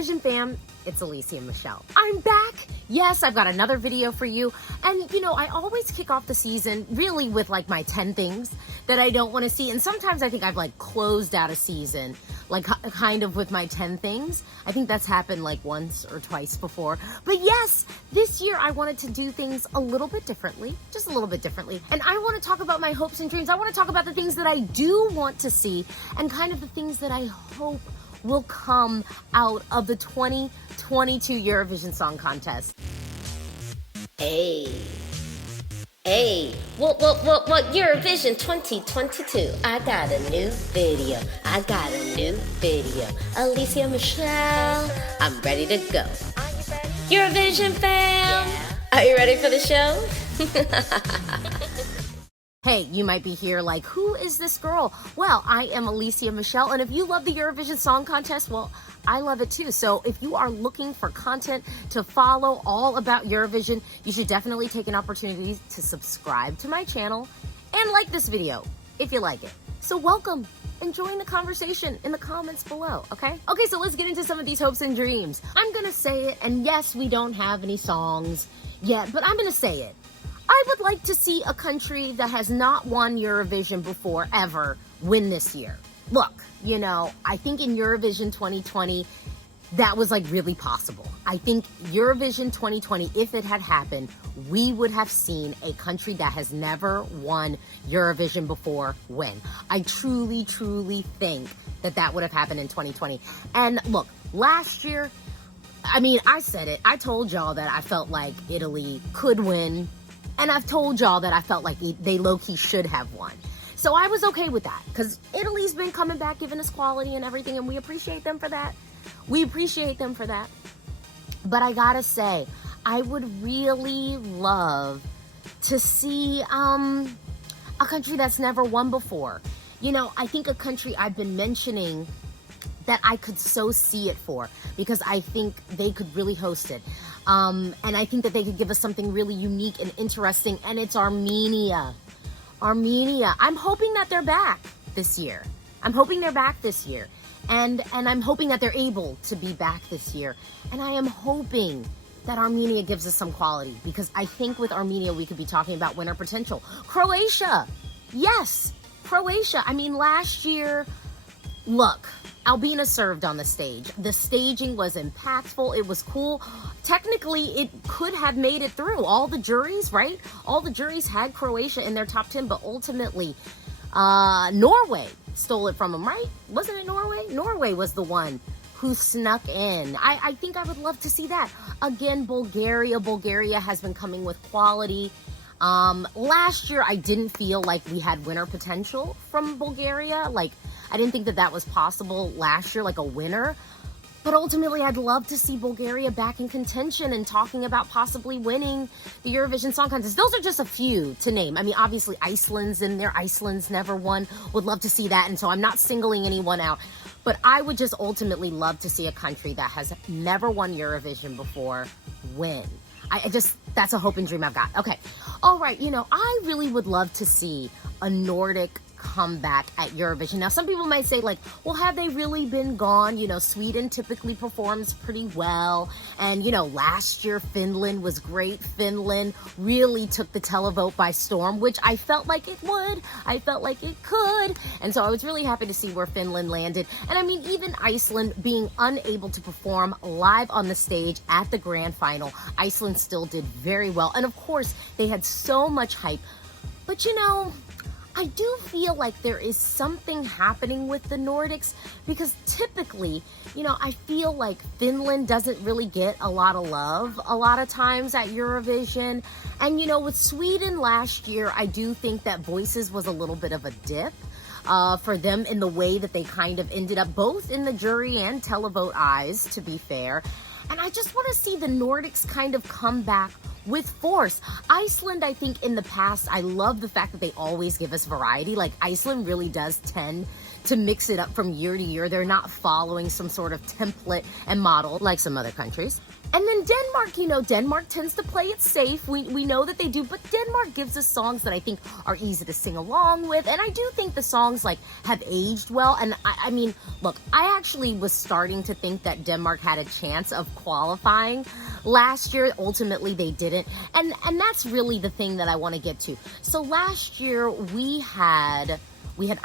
Eurovision fam, it's Alesia Michelle. I'm back. Yes, I've got another video for you. And you know, I always kick off the season really with like my 10 things that I don't want to see. And sometimes I think I've like closed out a season, like kind of with my 10 things. I think that's happened like once or twice before. But yes, this year I wanted to do things a little bit differently, just a little bit differently. And I want to talk about my hopes and dreams. I want to talk about the things that I do want to see and kind of the things that I hope will come out of the 2022 Eurovision Song Contest. Hey, what, Eurovision 2022, I got a new video, Alesia Michelle, I'm ready to go. Are you ready? Eurovision fam, Are you ready for the show? Hey, you might be here like, who is this girl? Well, I am Alesia Michelle, and if you love the Eurovision Song Contest, well, I love it too. So if you are looking for content to follow all about Eurovision, you should definitely take an opportunity to subscribe to my channel and like this video if you like it. So welcome and join the conversation in the comments below, okay? Okay, so let's get into some of these hopes and dreams. I'm gonna say it, and yes, we don't have any songs yet, but I'm gonna say it. I would like to see a country that has not won Eurovision before ever win this year. Look, you know, I think in Eurovision 2020, that was like really possible. I think Eurovision 2020, if it had happened, we would have seen a country that has never won Eurovision before win. I truly, truly think that that would have happened in 2020. And look, last year, I mean, I said it. I told y'all that I felt like Italy could win. And I've told y'all that I felt like they low-key should have won. So I was okay with that because Italy's been coming back, giving us quality and everything, and we appreciate them for that. But I gotta say, I would really love to see a country that's never won before. You know, I think a country I've been mentioning that I could so see it for because I think they could really host it. And I think that they could give us something really unique and interesting, and it's Armenia. I'm hoping that they're back this year. And I'm hoping that they're able to be back this year. And I am hoping that Armenia gives us some quality because I think with Armenia, we could be talking about winner potential. Croatia. Yes, Croatia. I mean, last year, look, Albina served on the stage. The staging was impactful. It was cool. Technically, it could have made it through. All the juries, right? All the juries had Croatia in their top 10, but ultimately, Norway stole it from them, right? Wasn't it Norway? Norway was the one who snuck in. I think I would love to see that. Again, Bulgaria. Bulgaria has been coming with quality. Last year, I didn't feel like we had winner potential from Bulgaria. Like, I didn't think that that was possible last year, like a winner. But ultimately, I'd love to see Bulgaria back in contention and talking about possibly winning the Eurovision Song Contest. Those are just a few to name. I mean, obviously, Iceland's in there. Iceland's never won. Would love to see that. And so I'm not singling anyone out. But I would just ultimately love to see a country that has never won Eurovision before win. That's a hope and dream I've got. Okay. All right. You know, I really would love to see a Nordic comeback at Eurovision. Now, some people might say like, well, have they really been gone? You know, Sweden typically performs pretty well. And, you know, last year, Finland was great. Finland really took the televote by storm, which I felt like it would. I felt like it could. And so I was really happy to see where Finland landed. And I mean, even Iceland being unable to perform live on the stage at the grand final, Iceland still did very well. And of course, they had so much hype. But, you know, I do feel like there is something happening with the Nordics because typically, you know, I feel like Finland doesn't really get a lot of love a lot of times at Eurovision. And, you know, with Sweden last year, I do think that Voices was a little bit of a dip for them in the way that they kind of ended up both in the jury and televote eyes, to be fair. And I just want to see the Nordics kind of come back with force. Iceland, I think in the past, I love the fact that they always give us variety. Like Iceland really does tend to mix it up from year to year. They're not following some sort of template and model like some other countries. And then Denmark, Denmark tends to play it safe. We know that they do, but Denmark gives us songs that I think are easy to sing along with. And I do think the songs have aged well. And I mean, look, I actually was starting to think that Denmark had a chance of qualifying last year. Ultimately, they didn't. And that's really the thing that I want to get to. So last year we had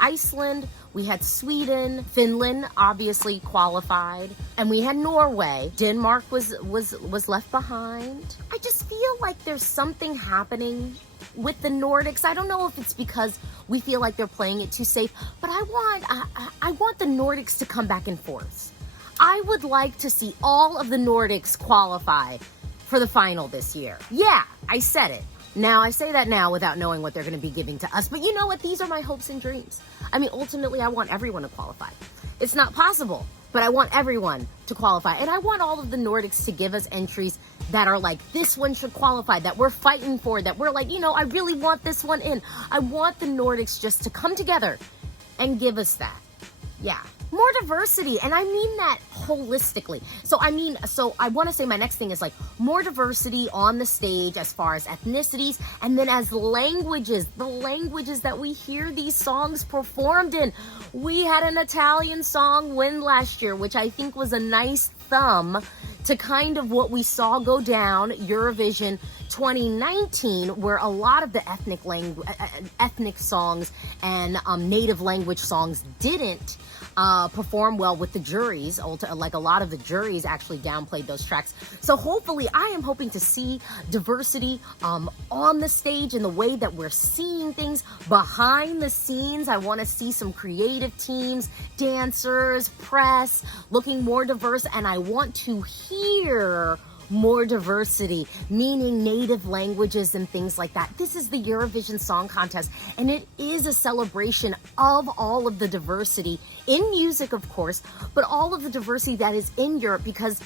Iceland, we had Sweden, Finland obviously qualified, and we had Norway. Denmark was left behind. I just feel like there's something happening with the Nordics. I don't know if it's because we feel like they're playing it too safe, but I want the Nordics to come back in force. I would like to see all of the Nordics qualify for the final this year. Yeah, I said it. Now, I say that now without knowing what they're going to be giving to us. But you know what? These are my hopes and dreams. I mean, ultimately, I want everyone to qualify. It's not possible, but I want everyone to qualify. And I want all of the Nordics to give us entries that are like, this one should qualify, that we're fighting for, that we're like, I really want this one in. I want the Nordics just to come together and give us that. Yeah. More diversity, and I mean that holistically. So I want to say my next thing is more diversity on the stage as far as ethnicities, and then as languages, the languages that we hear these songs performed in. We had an Italian song win last year, which I think was a nice thumb to kind of what we saw go down Eurovision 2019, where a lot of the ethnic songs and native language songs didn't perform well with the juries. Like a lot of the juries actually downplayed those tracks. So hopefully, I am hoping to see diversity on the stage in the way that we're seeing things behind the scenes. I want to see some creative teams, dancers, press, looking more diverse, and I want to hear more diversity, meaning native languages and things like that. This is the Eurovision Song Contest, and it is a celebration of all of the diversity in music, of course, but all of the diversity that is in Europe, because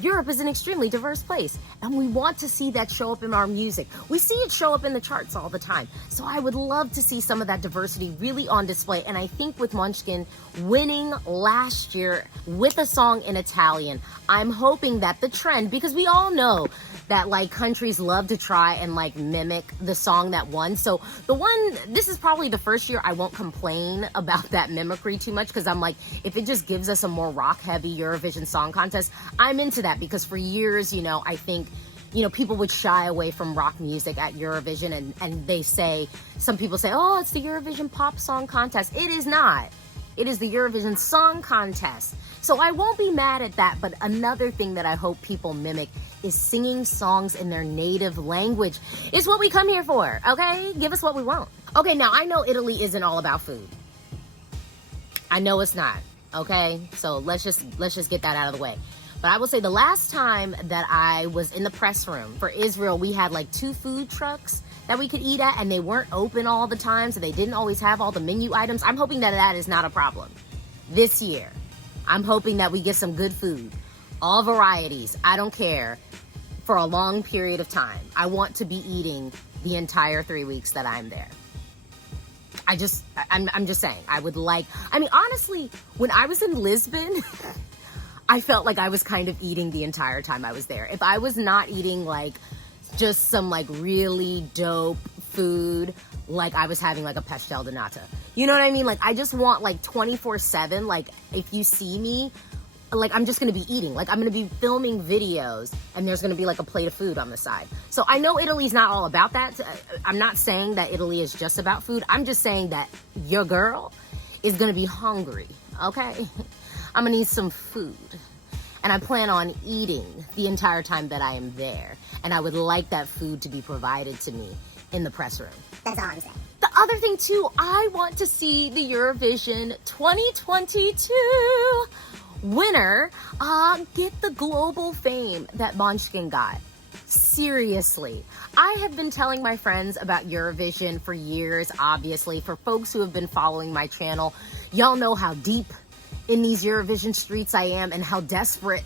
Europe is an extremely diverse place, and we want to see that show up in our music. We see it show up in the charts all the time. So I would love to see some of that diversity really on display. And I think with Måneskin winning last year with a song in Italian, I'm hoping that the trend, because we all know that countries love to try and mimic the song that won. So this is probably the first year I won't complain about that mimicry too much, because I'm if it just gives us a more rock heavy Eurovision Song Contest, I'm into that, because for years, I think, people would shy away from rock music at Eurovision, and some people say, oh, it's the Eurovision Pop Song Contest. It is not. It is the Eurovision Song Contest. So I won't be mad at that, but another thing that I hope people mimic is singing songs in their native language. It's what we come here for, okay? Give us what we want. Okay, now I know Italy isn't all about food. I know it's not, okay? So let's just get that out of the way. But I will say the last time that I was in the press room for Israel, we had 2 food trucks that we could eat at, and they weren't open all the time, so they didn't always have all the menu items. I'm hoping that is not a problem this year. I'm hoping that we get some good food, all varieties, I don't care, for a long period of time. I want to be eating the entire 3 weeks that I'm there. I'm just saying, honestly, when I was in Lisbon, I felt like I was kind of eating the entire time I was there. If I was not eating just some really dope food, I was having a pastel de nata. You know what I mean? I just want 24/7. If you see me, I'm just going to be eating. I'm going to be filming videos, and there's going to be a plate of food on the side. So I know Italy's not all about that. I'm not saying that Italy is just about food. I'm just saying that your girl is going to be hungry, okay? I'm going to need some food. And I plan on eating the entire time that I am there. And I would like that food to be provided to me in the press room. That's all I'm saying. The other thing, too, I want to see the Eurovision 2022 winner get the global fame that Måneskin got. Seriously. I have been telling my friends about Eurovision for years, obviously. For folks who have been following my channel, y'all know how deep in these Eurovision streets I am and how desperate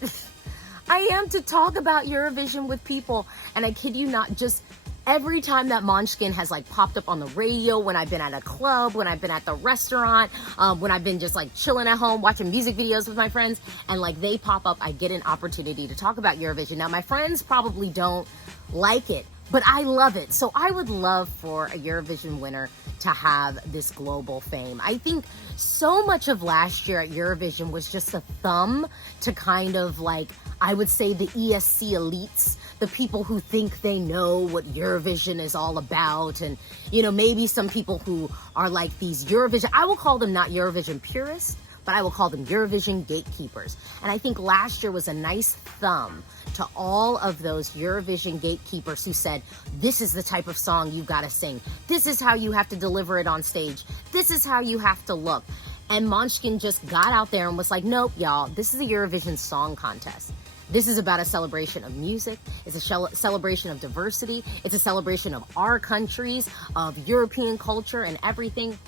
I am to talk about Eurovision with people. And I kid you not, just every time that Måneskin has like popped up on the radio, when I've been at a club, when I've been at the restaurant, when I've been just like chilling at home watching music videos with my friends, and like they pop up, I get an opportunity to talk about Eurovision. Now my friends probably don't like it, but I love it. So I would love for a Eurovision winner to have this global fame. I think so much of last year at Eurovision was just a thumb to kind of like, I would say, the ESC elites, the people who think they know what Eurovision is all about. And, you know, maybe some people who are like these Eurovision, I will call them not Eurovision purists, but I will call them Eurovision gatekeepers. And I think last year was a nice thumb to all of those Eurovision gatekeepers who said, this is the type of song you gotta sing. This is how you have to deliver it on stage. This is how you have to look. And Måneskin just got out there and was like, nope, y'all, this is a Eurovision Song Contest. This is about a celebration of music. It's a celebration of diversity. It's a celebration of our countries, of European culture and everything.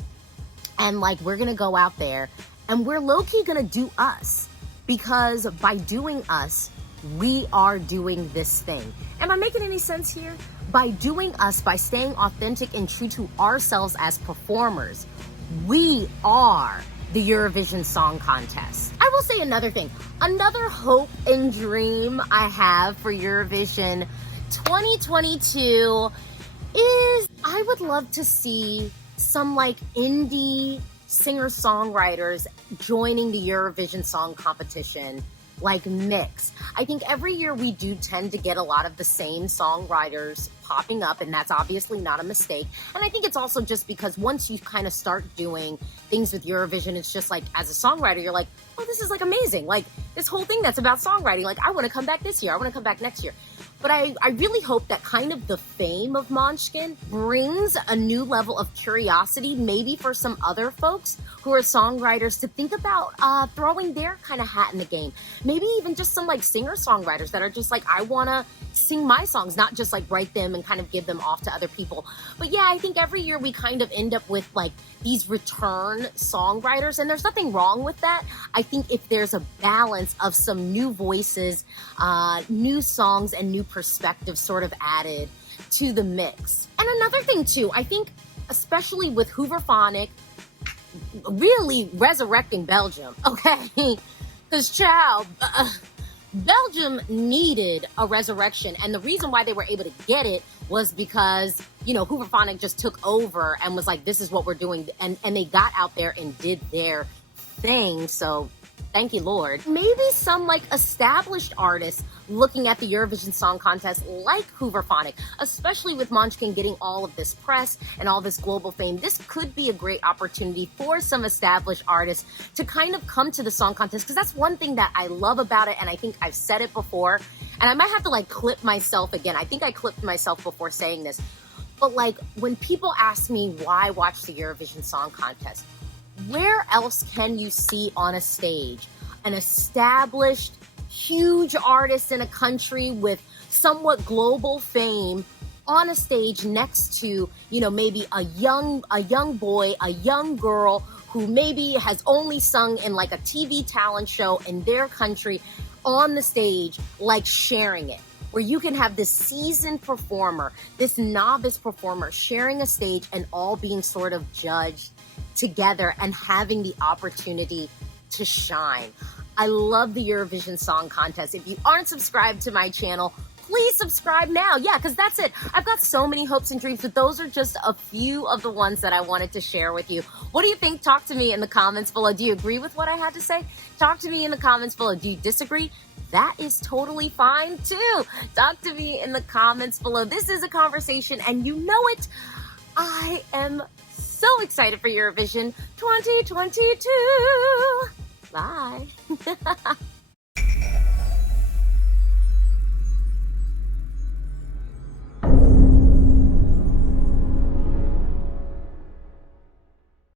And like, we're gonna go out there and we're low-key gonna do us, because by doing us, we are doing this thing. Am I making any sense here? By doing us, by staying authentic and true to ourselves as performers, we are the Eurovision Song Contest. I will say another thing. Another hope and dream I have for Eurovision 2022 is I would love to see some like indie singer-songwriters joining the Eurovision Song Competition, like mix. I think every year we do tend to get a lot of the same songwriters popping up, and that's obviously not a mistake. And I think it's also just because once you kind of start doing things with Eurovision, it's just like, as a songwriter, you're like, oh, this is like amazing. Like this whole thing that's about songwriting, like I want to come back this year. I want to come back next year. But I really hope that kind of the fame of Måneskin brings a new level of curiosity, maybe for some other folks who are songwriters, to think about throwing their kind of hat in the game. Maybe even just some like singer-songwriters that are just like, I want to sing my songs, not just like write them and kind of give them off to other people. But yeah, I think every year we kind of end up with like these return songwriters, and there's nothing wrong with that. I think if there's a balance of some new voices, new songs, and new perspectives sort of added to the mix. And another thing too, I think especially with Hooverphonic really resurrecting Belgium, okay? Because child, Belgium needed a resurrection, and the reason why they were able to get it was because, you know, Hooverphonic just took over and was like, this is what we're doing, and they got out there and did their thing. So thank you, Lord. Maybe some like established artists looking at the Eurovision Song Contest like Hooverphonic, especially with Måneskin getting all of this press and all this global fame. This could be a great opportunity for some established artists to kind of come to the song contest, because that's one thing that I love about it, and I think I've said it before, and I might have to like clip myself again. I think I clipped myself before saying this, but like when people ask me why watch the Eurovision Song Contest, where else can you see on a stage an established huge artist in a country with somewhat global fame on a stage next to, you know, maybe a young boy, a young girl who maybe has only sung in like a TV talent show in their country, on the stage, like sharing it, where you can have this seasoned performer, this novice performer sharing a stage and all being sort of judged together and having the opportunity to shine. I love the Eurovision Song Contest. If you aren't subscribed to my channel, please subscribe now. Yeah, because that's it. I've got so many hopes and dreams, but those are just a few of the ones that I wanted to share with you. What do you think? Talk to me in the comments below. Do you agree with what I had to say? Talk to me in the comments below. Do you disagree? That is totally fine too. Talk to me in the comments below. This is a conversation, and you know it. I am so excited for Eurovision 2022. Bye.